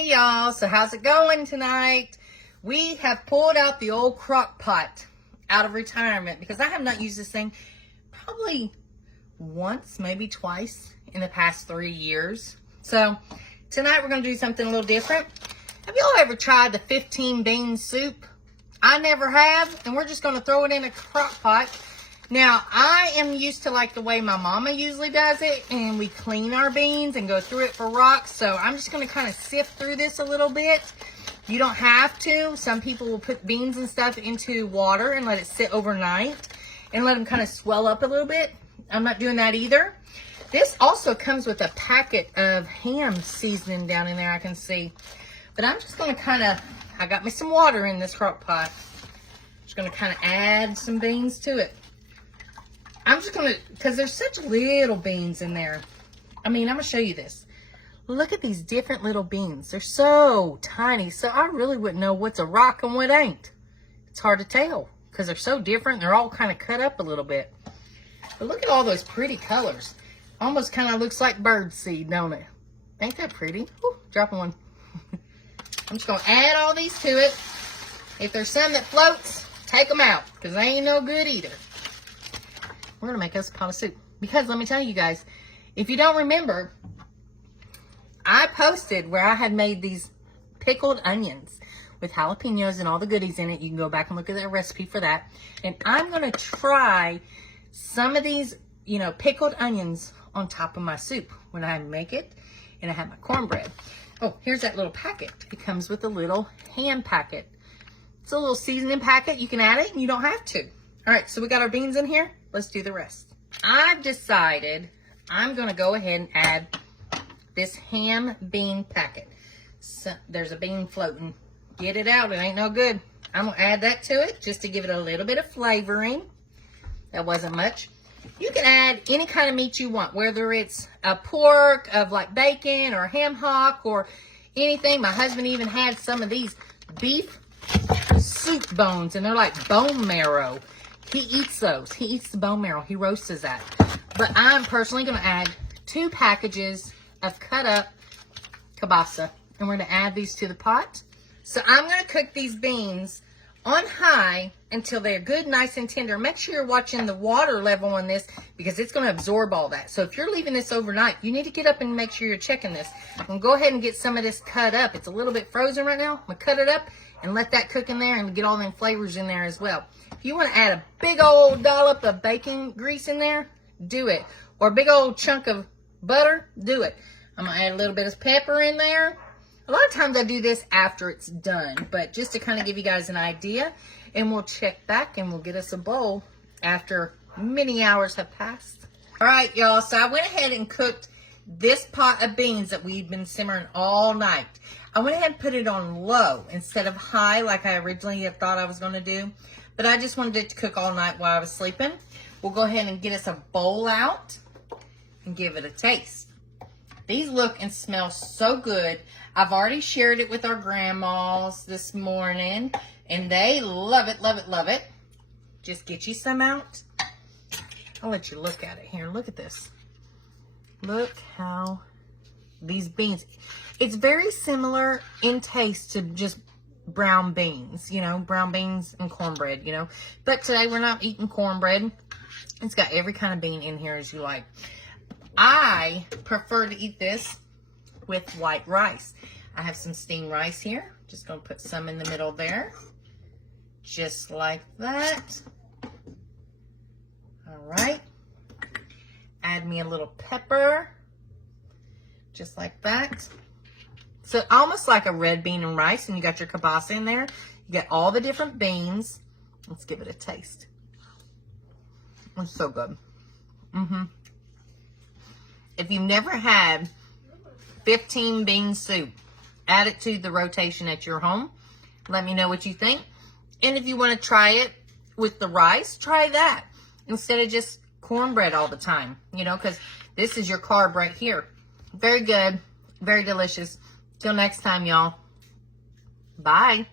Hey y'all, so how's it going tonight? We have pulled out the old Crockpot out of retirement because I have not used this thing probably once, maybe twice in the past 3 years. So tonight we're going to do something a little different. Have y'all ever tried the 15 bean soup? I never have, and we're just going to throw it in a Crockpot. Now, I am used to like the way my mama usually does it, and we clean our beans and go through it for rocks. So I'm just going to kind of sift through this a little bit. You don't have to. Some people will put beans and stuff into water and let it sit overnight and let them kind of swell up a little bit. I'm not doing that either. This also comes with a packet of ham seasoning down in there, I can see. But I'm just going to kind of, I got me some water in this crock pot. Just going to kind of add some beans to it. I'm just going to, because there's such little beans in there. I mean, I'm going to show you this. Look at these different little beans. They're so tiny. So I really wouldn't know what's a rock and what ain't. It's hard to tell because they're so different. They're all kind of cut up a little bit. But look at all those pretty colors. Almost kind of looks like bird seed, don't it? Ain't that pretty? Ooh, dropping one. I'm just going to add all these to it. If there's some that floats, take them out because they ain't no good either. We're going to make us a pot of soup. Because let me tell you guys, if you don't remember, I posted where I had made these pickled onions with jalapenos and all the goodies in it. You can go back and look at that recipe for that. And I'm going to try some of these, pickled onions on top of my soup when I make it. And I have my cornbread. Oh, here's that little packet. It comes with a little ham packet. It's a little seasoning packet. You can add it and you don't have to. All right, so we got our beans in here. Let's do the rest. I've decided I'm going to go ahead and add this ham bean packet. So there's a bean floating. Get it out. It ain't no good. I'm going to add that to it just to give it a little bit of flavoring. That wasn't much. You can add any kind of meat you want, whether it's a pork of like bacon or ham hock or anything. My husband even had some of these beef soup bones, and they're like bone marrow. He eats those. He eats the bone marrow. He roasts that. But I'm personally going to add 2 packages of cut up kielbasa. And we're going to add these to the pot. So I'm going to cook these beans on high until they're good, nice and tender. Make sure you're watching the water level on this because it's going to absorb all that. So if you're leaving this overnight, you need to get up and make sure you're checking this. I'm going to go ahead and get some of this cut up. It's a little bit frozen right now. I'm going to cut it up and let that cook in there and get all them flavors in there as well. If you want to add a big old dollop of bacon grease in there, do it. Or a big old chunk of butter, do it. I'm going to add a little bit of pepper in there. A lot of times I do this after it's done, but just to kind of give you guys an idea. And we'll check back and we'll get us a bowl after many hours have passed. All right, y'all. So I went ahead and cooked this pot of beans that we've been simmering all night. I went ahead and put it on low instead of high like I originally had thought I was going to do. But I just wanted it to cook all night while I was sleeping. We'll go ahead and get us a bowl out and give it a taste. These look and smell so good. I've already shared it with our grandmas this morning, and they love it, love it, love it. Just get you some out. I'll let you look at it here. Look at this. Look how these beans, it's very similar in taste to just brown beans, brown beans and cornbread, But today we're not eating cornbread. It's got every kind of bean in here as you like. I prefer to eat this with white rice. I have some steamed rice here. Just going to put some in the middle there. Just like that. All right. Add me a little pepper. Just like that. So almost like a red bean and rice, and you got your kielbasa in there. You got all the different beans. Let's give it a taste. It's so good. If you've never had 15 bean soup, add it to the rotation at your home. Let me know what you think. And if you want to try it with the rice, try that instead of just cornbread all the time, because this is your carb right here. Very good. Very delicious. Till next time, y'all. Bye.